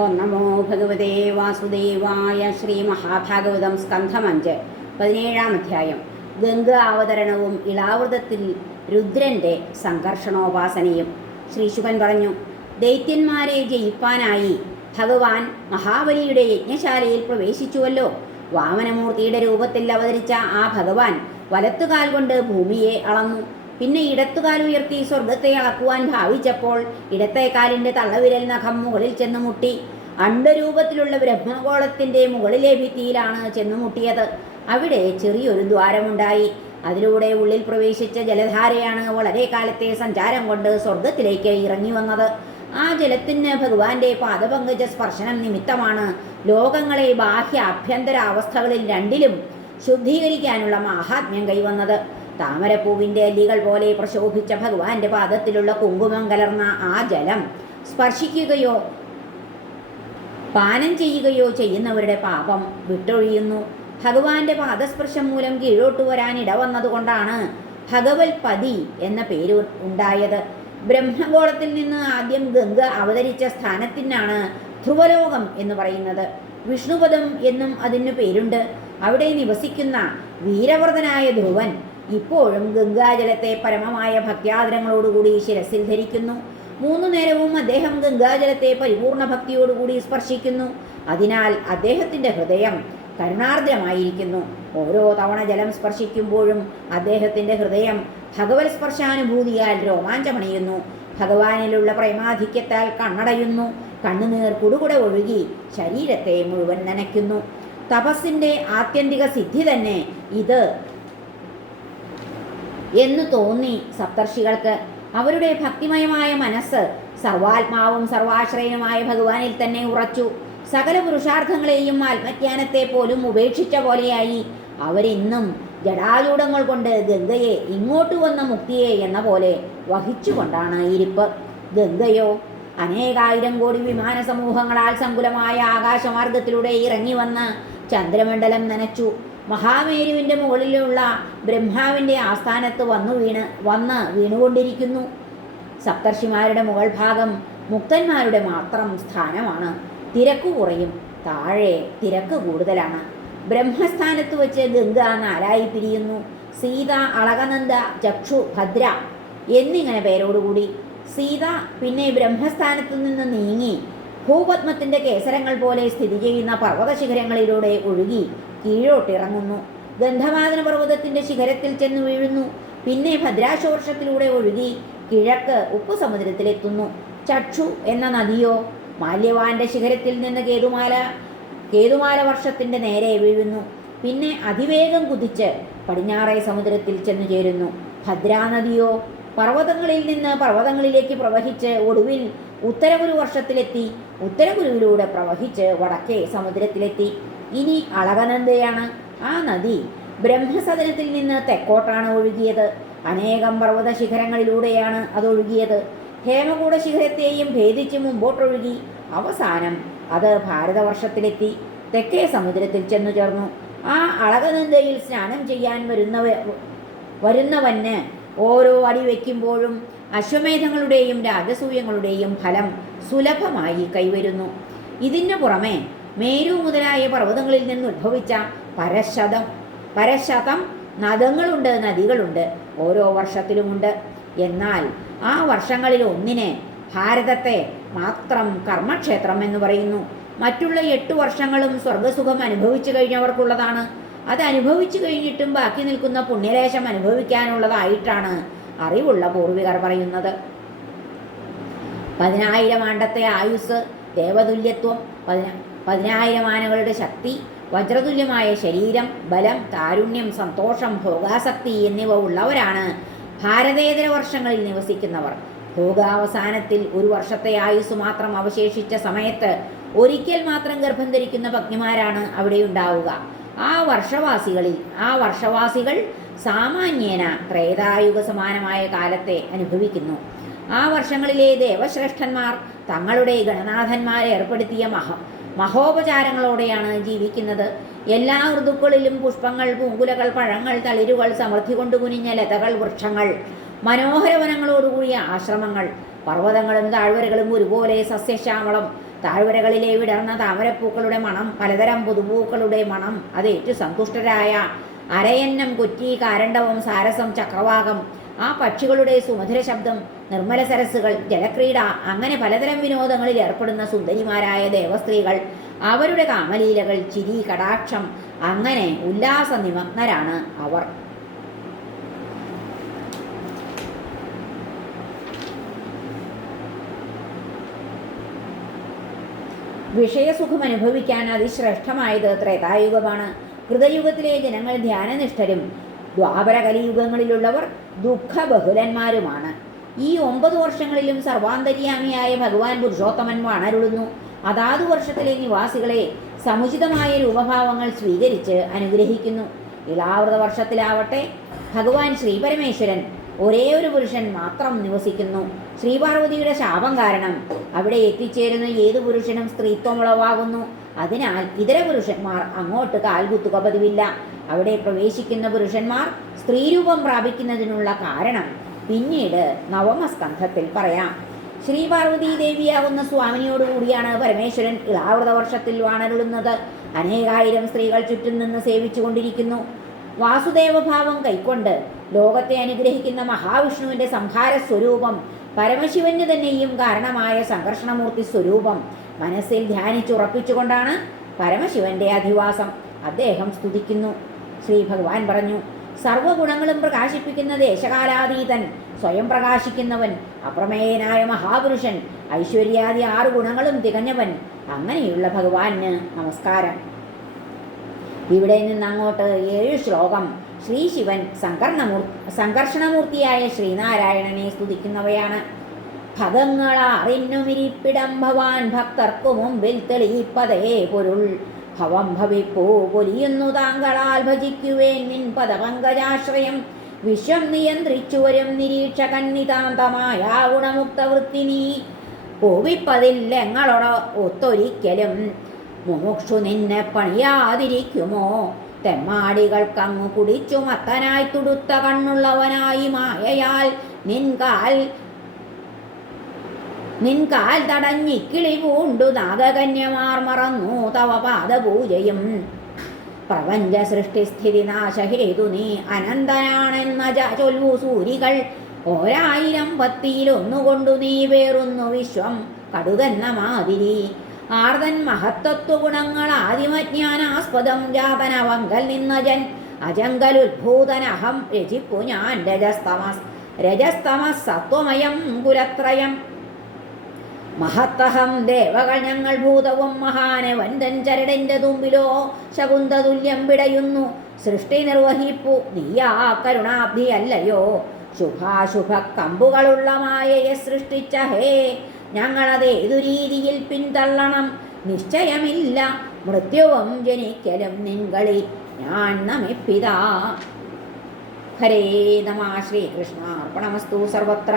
ഓം നമോ ഭഗവതേ വാസുദേവായ ശ്രീ മഹാഭാഗവതം സ്കന്ധം അഞ്ച് പതിനേഴാം അധ്യായം. ഗംഗ അവതരണവും ഇളാവൃതത്തിൽ രുദ്രന്റെ സംഘർഷണോപാസനയും. ശ്രീശുകൻ പറഞ്ഞു ദൈത്യന്മാരെ ജയിപ്പാനായി ഭഗവാൻ മഹാബലിയുടെ യജ്ഞശാലയിൽ പ്രവേശിച്ചുവല്ലോ. വാമനമൂർത്തിയുടെ രൂപത്തിൽ അവതരിച്ച ആ ഭഗവാൻ വലത്തുകാൽ കൊണ്ട് ഭൂമിയെ അളന്നു. പിന്നെ ഇടത്തുകാൽ ഉയർത്തി സ്വർഗത്തെ അളക്കുവാൻ ഭാവിച്ചപ്പോൾ ഇടത്തെ കാലിന്റെ തള്ളവിരൽ നഖം മുകളിൽ ചെന്ന് മുട്ടി. അണ്ഡരൂപത്തിലുള്ള ബ്രഹ്മഗോളത്തിന്റെ മുകളിലെ ഭിത്തിയിലാണ് ചെന്ന് മുട്ടിയത്. അവിടെ ചെറിയൊരു ദ്വാരമുണ്ടായി. അതിലൂടെ ഉള്ളിൽ പ്രവേശിച്ച ജലധാരയാണ് വളരെ കാലത്തെ സഞ്ചാരം കൊണ്ട് സ്വർഗത്തിലേക്ക് ഇറങ്ങി വന്നത്. ആ ജലത്തിന് ഭഗവാന്റെ പാദപങ്കജ സ്പർശനം നിമിത്തമാണ് ലോകങ്ങളെ ബാഹ്യ ആഭ്യന്തര അവസ്ഥകളിൽ രണ്ടിലും ശുദ്ധീകരിക്കാനുള്ള മാഹാത്മ്യം കൈവന്നത്. താമരപ്പൂവിന്റെ അല്ലികൾ പോലെ പ്രശോഭിച്ച ഭഗവാന്റെ പാദത്തിലുള്ള കുങ്കുമം കലർന്ന ആ ജലം സ്പർശിക്കുകയോ പാനം ചെയ്യുകയോ ചെയ്യുന്നവരുടെ പാപം വിട്ടൊഴിയുന്നു. ഭഗവാന്റെ പാദസ്പർശം മൂലം കീഴോട്ട് വരാൻ ഇടവന്നതുകൊണ്ടാണ് ഭഗവത് പതി എന്ന പേര് ഉണ്ടായത്. ബ്രഹ്മഗോളത്തിൽ നിന്ന് ആദ്യം ഗംഗ അവതരിച്ച സ്ഥാനത്തിനാണ് ധ്രുവലോകം എന്ന് പറയുന്നത്. വിഷ്ണുപദം എന്നും അതിന് പേരുണ്ട്. അവിടെ നിവസിക്കുന്ന വീരവ്രതനായ ധ്രുവൻ ഇപ്പോഴും ഗംഗാജലത്തെ പരമമായ ഭക്ത്യാദരങ്ങളോടുകൂടി ശിരസിൽ ധരിക്കുന്നു. മൂന്നു നേരവും അദ്ദേഹം ഗംഗാജലത്തെ പരിപൂർണ ഭക്തിയോടുകൂടി സ്പർശിക്കുന്നു. അതിനാൽ അദ്ദേഹത്തിന്റെ ഹൃദയം കരുണാർദ്രമായിരിക്കുന്നു. ഓരോ തവണ ജലം സ്പർശിക്കുമ്പോഴും അദ്ദേഹത്തിന്റെ ഹൃദയം ഭഗവത് സ്പർശാനുഭൂതിയാൽ രോമാഞ്ചമണിയുന്നു. ഭഗവാനിലുള്ള പ്രേമാധിക്യത്താൽ കണ്ണടയുന്നു. കണ്ണുനീർ കുടുകുടെ ഒഴുകി ശരീരത്തെ മുഴുവൻ നനയ്ക്കുന്നു. തപസ്സിന്റെ ആത്യന്തിക സിദ്ധി തന്നെ ഇത് എന്ന് തോന്നി സപ്തർഷികൾക്ക്. അവരുടെ ഭക്തിമയമായ മനസ്സ് സർവാത്മാവും സർവാശ്രയനുമായ ഭഗവാനിൽ തന്നെ ഉറച്ചു. സകല പുരുഷാർത്ഥങ്ങളെയും ആത്മജ്ഞാനത്തെ പോലും ഉപേക്ഷിച്ച പോലെയായി. അവരിന്നും ജടായൂഢങ്ങൾ കൊണ്ട് ഗംഗയെ ഇങ്ങോട്ട് വന്ന മുക്തിയെ എന്ന പോലെ വഹിച്ചുകൊണ്ടാണ് ഇരിപ്പ്. ഗംഗയോ അനേകായിരം കോടി വിമാന സമൂഹങ്ങളാൽ സങ്കുലമായ ആകാശമാർഗത്തിലൂടെ ഇറങ്ങി വന്ന് ചന്ദ്രമണ്ഡലം നനച്ചു. മഹാമേരുവിന്റെ മുകളിലുള്ള ബ്രഹ്മാവിന്റെ ആസ്ഥാനത്ത് വന്നു വീണ് വന്ന് വീണുകൊണ്ടിരിക്കുന്നു. സപ്തർഷിമാരുടെ മുകൾ ഭാഗം മുക്തന്മാരുടെ മാത്രം സ്ഥാനമാണ്. തിരക്ക് കുറയും താഴെ തിരക്ക് കൂടുതലാണ്. ബ്രഹ്മസ്ഥാനത്ത് വെച്ച് ഗംഗ നാലായി പിരിയുന്നു. സീത അളകനന്ദ ചക്ഷു ഭദ്ര എന്നിങ്ങനെ പേരോടുകൂടി. സീത പിന്നെ ബ്രഹ്മസ്ഥാനത്തു നിന്ന് നീങ്ങി ഭൂപത്മത്തിന്റെ കേസരങ്ങൾ പോലെ സ്ഥിതി ചെയ്യുന്ന പർവത ശിഖരങ്ങളിലൂടെ ഒഴുകി കീഴോട്ടിറങ്ങുന്നു ഗന്ധമാതന പർവതത്തിന്റെ ശിഖരത്തിൽ ചെന്ന് വീഴുന്നു. പിന്നെ ഭദ്രാശോർഷത്തിലൂടെ ഒഴുകി കിഴക്ക് ഉപ്പു സമുദ്രത്തിലെത്തുന്നു ചക്ഷു എന്ന നദിയോ? മാല്യവാന്റെ ശിഖരത്തിൽ നിന്ന് കേതുമാല കേതുമാല വർഷത്തിന്റെ നേരെ വീഴുന്നു. പിന്നെ അതിവേഗം കുതിച്ച് പടിഞ്ഞാറേ സമുദ്രത്തിൽ ചെന്നു ചേരുന്നു. ഭദ്രാനദിയോ? പർവതങ്ങളിൽ നിന്ന് പർവതങ്ങളിലേക്ക് പ്രവഹിച്ച് ഒടുവിൽ ഉത്തരഗുരു വർഷത്തിലെത്തി. ഉത്തരഗുരുവിലൂടെ പ്രവഹിച്ച് വടക്കേ സമുദ്രത്തിലെത്തി. ഇനി അളകനന്ദയാണ് ആ നദി ബ്രഹ്മസദനത്തിൽ നിന്ന് തെക്കോട്ടാണ് ഒഴുകിയത്. അനേകം പർവത ശിഖരങ്ങളിലൂടെയാണ് അത് ഒഴുകിയത്. ഹേമകൂട ശിഖരത്തെയും ഭേദിച്ച് മുമ്പോട്ടൊഴുകി. അവസാനം അത് ഭാരതവർഷത്തിലെത്തി. തെക്കേ സമുദ്രത്തിൽ ചെന്നു ചേർന്നു. ആ അളകനന്ദയിൽ സ്നാനം ചെയ്യാൻ വരുന്നവ വരുന്നവന് ഓരോ അടി വയ്ക്കുമ്പോഴും അശ്വമേധങ്ങളുടെയും രാജസൂയങ്ങളുടെയും ഫലം സുലഭമായി കൈവരുന്നു. ഇതിനു പുറമെ മേരു മുതലായ പർവതങ്ങളിൽ നിന്ന് ഉദ്ഭവിച്ച പരശതം. പരശതം നദങ്ങളുണ്ട് നദികളുണ്ട്. ഓരോ വർഷത്തിലുമുണ്ട്. എന്നാൽ ആ വർഷങ്ങളിൽ ഒന്നിനെ ഭാരതത്തെ മാത്രം കർമ്മക്ഷേത്രം എന്ന് പറയുന്നു. മറ്റുള്ള എട്ട് വർഷങ്ങളും സ്വർഗസുഖം അനുഭവിച്ചു കഴിഞ്ഞവർക്കുള്ളതാണ്. അത് അനുഭവിച്ചു കഴിഞ്ഞിട്ടും ബാക്കി നിൽക്കുന്ന പുണ്യലേശം അനുഭവിക്കാനുള്ളതായിട്ടാണ് അറിവുള്ള പൂർവികർ പറയുന്നത്. പതിനായിരം ആണ്ടത്തെ ആയുസ് ദേവതുല്യത്വം പതിന പതിനായിരം ആനകളുടെ ശക്തി വജ്രതുല്യമായ ശരീരം ബലം താരുണ്യം സന്തോഷം ഭോഗാസക്തി എന്നിവ ഉള്ളവരാണ് ഭാരതേതര വർഷങ്ങളിൽ നിവസിക്കുന്നവർ. ഭോഗാവസാനത്തിൽ ഒരു വർഷത്തെ ആയുസ് മാത്രം അവശേഷിച്ച സമയത്ത് ഒരിക്കൽ മാത്രം ഗർഭം ധരിക്കുന്ന പത്നിമാരാണ് അവിടെ ഉണ്ടാവുക. ആ വർഷവാസികളിൽ ആ വർഷവാസികൾ സാമാന്യേന ത്രേതായുഗ സമാനമായ കാലത്തെ അനുഭവിക്കുന്നു. ആ വർഷങ്ങളിലെ ദേവശ്രേഷ്ഠന്മാർ തങ്ങളുടെ ഗണനാഥന്മാരെ ഏർപ്പെടുത്തിയ മഹ മഹോപചാരങ്ങളോടെയാണ് ജീവിക്കുന്നത്. എല്ലാ ഋതുക്കളിലും പുഷ്പങ്ങൾ പൂങ്കുലകൾ പഴങ്ങൾ തളിരുകൾ സമൃദ്ധി കൊണ്ട് കുനിഞ്ഞ ലതകൾ വൃക്ഷങ്ങൾ മനോഹരവനങ്ങളോടുകൂടിയ ആശ്രമങ്ങൾ പർവതങ്ങളും താഴ്വരകളും ഒരുപോലെ സസ്യശ്യാമളം താഴ്വരകളിലെ വിടർന്ന താമരപ്പൂക്കളുടെ മണം പലതരം പുതുപൂക്കളുടെ മണം അത് ഏറ്റു സന്തുഷ്ടരായ അരയന്നം കൊറ്റി കാരണ്ടവം സാരസം ചക്രവാകം ആ പക്ഷികളുടെ സുമധുര ശബ്ദം നിർമ്മല സരസ്സുകൾ ജലക്രീഡ അങ്ങനെ പലതരം വിനോദങ്ങളിൽ ഏർപ്പെടുന്ന സുന്ദരിമാരായ ദേവസ്ത്രീകൾ. അവരുടെ കാമലീലകൾ ചിരി കടാക്ഷം അങ്ങനെ ഉല്ലാസ നിമഗ്നരാണ് അവർ. വിഷയസുഖം അനുഭവിക്കാൻ അതിശ്രേഷ്ഠമായത് ത്രേതായുഗമാണ്. കൃതയുഗത്തിലെ ജനങ്ങൾ ധ്യാനനിഷ്ഠരും ദ്വാപര കലിയുഗങ്ങളിലുള്ളവർ ദുഃഖബഹുലന്മാരുമാണ്. ഈ ഒമ്പത് വർഷങ്ങളിലും സർവാന്തര്യാമിയായ ഭഗവാൻ പുരുഷോത്തമൻ വണരുളുന്നു അതാതു വർഷത്തിലെ നിവാസികളെ സമുചിതമായ രൂപഭാവങ്ങൾ സ്വീകരിച്ച് അനുഗ്രഹിക്കുന്നു. ഇളാവൃത വർഷത്തിലാവട്ടെ ഭഗവാൻ ശ്രീപരമേശ്വരൻ ഒരേ ഒരു പുരുഷൻ മാത്രം നിവസിക്കുന്നു. ശ്രീപാർവതിയുടെ ശാപം കാരണം അവിടെ എത്തിച്ചേരുന്ന ഏതു പുരുഷനും സ്ത്രീത്വം ഉളവാകുന്നു അതിനാൽ ഇതര പുരുഷന്മാർ അങ്ങോട്ട് കാൽകുത്തുക പതിവില്ല. അവിടെ പ്രവേശിക്കുന്ന പുരുഷന്മാർ സ്ത്രീരൂപം പ്രാപിക്കുന്നതിനുള്ള കാരണം പിന്നീട് നവമസ്കന്ധത്തിൽ പറയാം. ശ്രീ പാർവതി ദേവിയാകുന്ന സ്വാമിനിയോടുകൂടിയാണ് പരമേശ്വരൻ ഇളാവൃത വർഷത്തിൽ വാണരുളുന്നത്. അനേകായിരം സ്ത്രീകൾ ചുറ്റും നിന്ന് സേവിച്ചുകൊണ്ടിരിക്കുന്നു. വാസുദേവഭാവം കൈക്കൊണ്ട് ലോകത്തെ അനുഗ്രഹിക്കുന്ന മഹാവിഷ്ണുവിന്റെ സംഹാര സ്വരൂപം പരമശിവന് തന്നെയും കാരണമായ സംഘർഷണമൂർത്തി സ്വരൂപം മനസ്സിൽ ധ്യാനിച്ചുറപ്പിച്ചുകൊണ്ടാണ് പരമശിവന്റെ അധിവാസം. അദ്ദേഹം സ്തുതിക്കുന്നു. ശ്രീ ഭഗവാൻ പറഞ്ഞു സർവഗുണങ്ങളും പ്രകാശിപ്പിക്കുന്ന ദേശകാലാതീതൻ സ്വയം പ്രകാശിക്കുന്നവൻ അപ്രമേയനായ മഹാപുരുഷൻ ഐശ്വര്യാദി ആറ് ഗുണങ്ങളും തികഞ്ഞവൻ. അങ്ങനെയുള്ള ഭഗവാന് നമസ്കാരം. ഇവിടെ നിന്ന് അങ്ങോട്ട് ഏഴ് ശ്ലോകം ശ്രീ ശിവൻ സംകർണമൂർ സംഘർഷണമൂർത്തിയായ ശ്രീനാരായണനെ സ്തുതിക്കുന്നവയാണ്. ഭഗങ്ങളറിഞ്ഞുമിരിപ്പിടം ഭവാൻ ഭക്തർക്കു മുമ്പിൽ തെളിയിപ്പതേ പൊരുൾ. ഭവം ഭവിപ്പൂ പൊലിയുന്നു താങ്കളാൽ ഭജിക്കുവേൻ നിൻ പദപങ്കജാശ്രയം. വിശ്വം നിയന്ത്രിച്ചു വരും നിരീക്ഷകൻ നിതാന്തമായ ഗുണമുക്തവൃത്തി നീ. കോവിപ്പതില്ലെങ്ങളോട് ഒത്തൊരിക്കലും മുമുക്ഷു നിന്നെ പണിയാതിരിക്കുമോ? തെമ്മാടികൾക്കങ്ങു കുടിച്ചു മത്തനായി തുടുത്ത കണ്ണുള്ളവനായി മായയാൽ നിൻകാൽ നിൻകാൽ തടഞ്ഞിക്കിളി പൂണ്ടു നാഗകന്യമാർ മറന്നു തവ പാദപൂജയും. പ്രപഞ്ച സൃഷ്ടിസ്ഥിതി നാശഹേതു നീ അനന്തനാണെന്ന ചൊൽവു സൂരികൾ. ഒരായിരം പത്തിയിലൊന്നുകൊണ്ടു നീ വേറുന്നു വിശ്വം കടുകെന്ന മാതിരി. ആർതൻ മഹത്തത്വ ഗുണങ്ങൾ ആദിമജ്ഞാനാസ്പദം ജാതനവങ്കൽ നിന്നജൻ അജങ്കലുദ്ഭൂതനഹം രചിപ്പു ഞാൻ രജസ്തമസ്. രജസ്തമസ് സത്വമയം കുലത്രയം. മഹത്തഹം ദേവകൾ ഞങ്ങൾ ഭൂതവും മഹാനവന്തൻ ചരടന്റെ തുമ്പിലോ ശകുന്തതുല്യം പിടയുന്നു. സൃഷ്ടി നിർവഹിപ്പു. നീയാ കരുണാബ്ധി അല്ലയോ? ശുഭാശുഭ കമ്പുകളുള്ള മായയെ സൃഷ്ടിച്ച ഹേ ഞങ്ങളത് ഏതു രീതിയിൽ പിന്തള്ളണം? നിശ്ചയമില്ല. മൃത്യുവും ജനിക്കലും നിങ്ങളിൽ ഞാൻ നമിപ്പിതാ. ഹരേ നമ ശ്രീകൃഷ്ണാർപ്പണമസ്തു സർവത്ര.